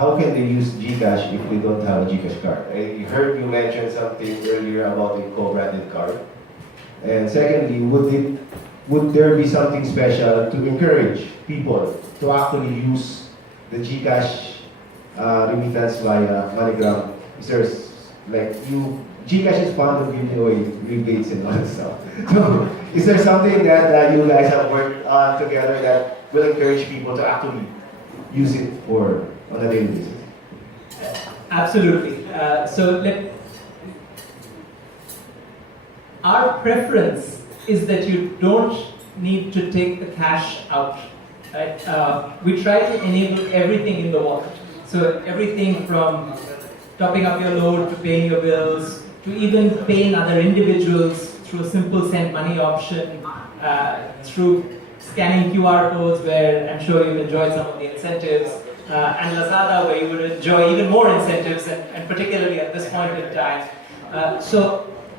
how can they use GCash if they don't have a GCash card? I heard you mention something earlier about a co-branded card. And secondly, would there be something special to encourage people to actually use the GCash remittance via MoneyGram? Is there like GCash is fond of giving away rebates and all that stuff. So, is there something that you guys have worked on together that will encourage people to actually use it for on a daily basis? Absolutely. Our preference is that you don't need to take the cash out. Right? We try to enable everything in the wallet. So everything from topping up your load to paying your bills to even paying other individuals through a simple send money option, through scanning QR codes where I'm sure you've enjoyed some of the incentives, and Lazada where you would enjoy even more incentives, and particularly at this point in time.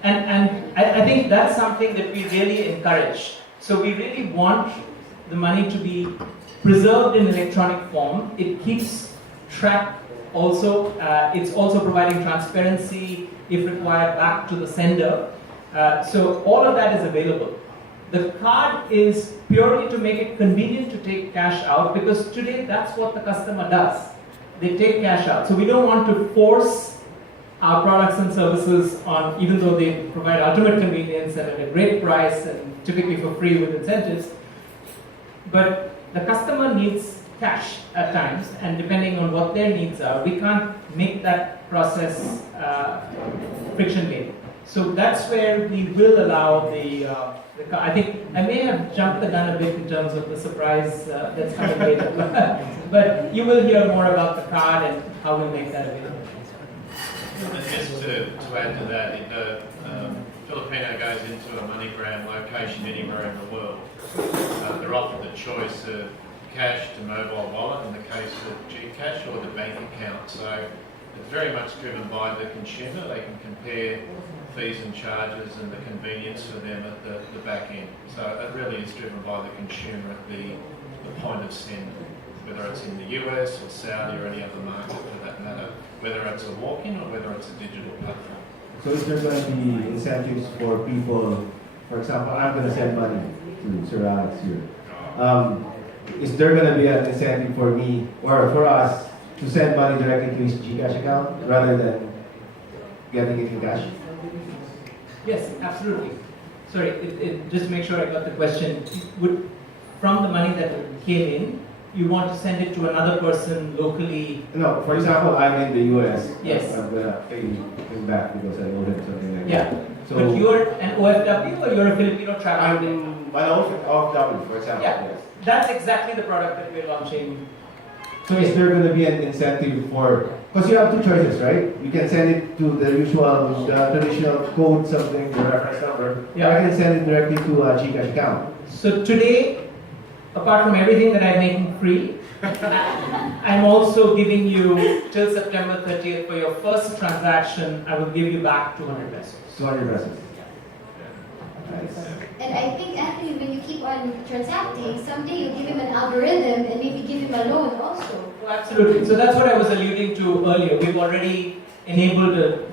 I think that's something that we really encourage. So we really want the money to be preserved in electronic form. It keeps track also. It's also providing transparency, if required, back to the sender. So all of that is available. The card is purely to make it convenient to take cash out, because today that's what the customer does. They take cash out. So we don't want to force our products and services on, even though they provide ultimate convenience and at a great price and typically for free with incentives. But the customer needs cash at times, and depending on what their needs are, we can't make that process friction-laden. So that's where we will allow the I think I may have jumped the gun a bit in terms of the surprise that's coming later, but you will hear more about the card and how we'll make that available. And just to add to that, if the Filipino goes into a MoneyGram location anywhere in the world, they're offered the choice of cash to mobile wallet in the case of GCash, or the bank account. So it's very much driven by the consumer. They can compare fees and charges and the convenience for them at the back end. So it really is driven by the consumer at the point of send, whether it's in the US or Saudi or any other market for that matter, whether it's a walk-in or whether it's a digital platform. So is there going to be incentives for people, for example, I'm going to send money to Sir Alex here. Is there going to be an incentive for me or for us to send money directly to his GCash account rather than getting it in cash? Yes, absolutely. Sorry, just to make sure I got the question. From the money that came in, you want to send it to another person locally? No, for example, I'm in the US. Yes. I'm going to pay him back because I owe him something like that. Yeah. So, but you're an OFW or you're a Filipino traveler? I'm an OFW, for example. Yeah. Yes. That's exactly the product that we're launching. So is there going to be an incentive for, because you have two choices, right? You can send it to the usual, the traditional code, something, the reference number, or I can send it directly to a GCash account. So today, apart from everything that I'm making free, I'm also giving you till September 30th for your first transaction. I will give you back 200 pesos. 200 pesos. Nice. And I think, Anthony, when you keep on transacting, someday you'll give him an algorithm and maybe give him a loan also. Oh, absolutely. So that's what I was alluding to earlier. We've already enabled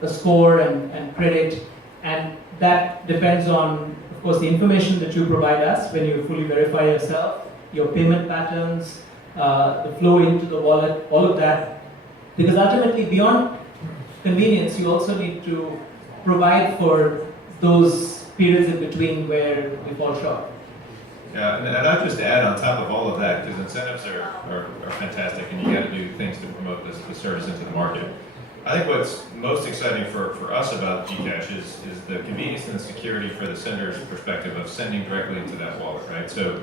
a score and credit, and that depends on, of course, the information that you provide us when you fully verify yourself, your payment patterns, the flow into the wallet, all of that. Because ultimately, beyond convenience, you also need to provide for those periods in between where we fall short. Yeah, and I'd just add on top of all of that, because incentives are fantastic and you got to do things to promote the service into the market. I think what's most exciting for us about GCash is the convenience and the security for the sender's perspective of sending directly into that wallet, right? So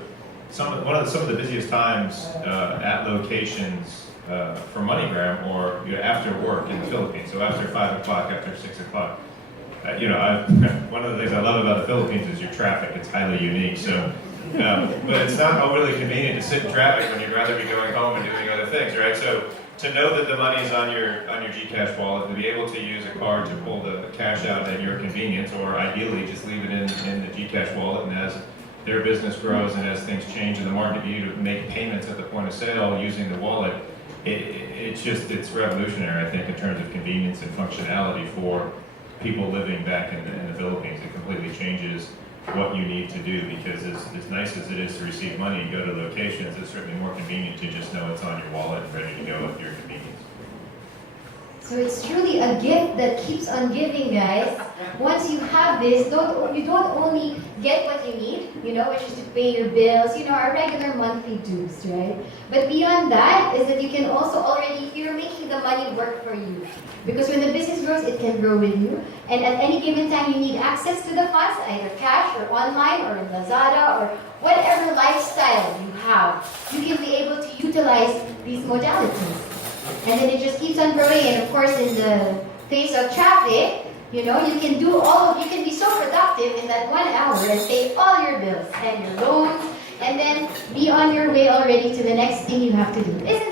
some of the busiest times at locations for MoneyGram or after work in the Philippines, so after 5 o'clock, after 6 o'clock. One of the things I love about the Philippines is your traffic. It's highly unique. So, but it's not overly convenient to sit in traffic when you'd rather be going home and doing other things, right? So to know that the money is on your GCash wallet, to be able to use a card to pull the cash out at your convenience, or ideally just leave it in the GCash wallet, and as their business grows and as things change in the market, you need to make payments at the point of sale using the wallet. it's revolutionary, I think, in terms of convenience and functionality for people living back in the Philippines. It completely changes what you need to do, because as nice as it is to receive money and go to locations, it's certainly more convenient to just know it's on your wallet and ready to go at your convenience. So it's truly a gift that keeps on giving, guys. Once you have this, you don't only get what you need, which is to pay your bills, our regular monthly dues, right? But beyond that is that you can also already, you're making the money work for you. Because when the business grows, it can grow with you. And at any given time, you need access to the funds, either cash or online or in Lazada or whatever lifestyle you have. You can be able to utilize these modalities. And then it just keeps on growing. And of course, in the face of traffic, you can you can be so productive in that 1 hour and pay all your bills and your loans, and then be on your way already to the next thing you have to do. Isn't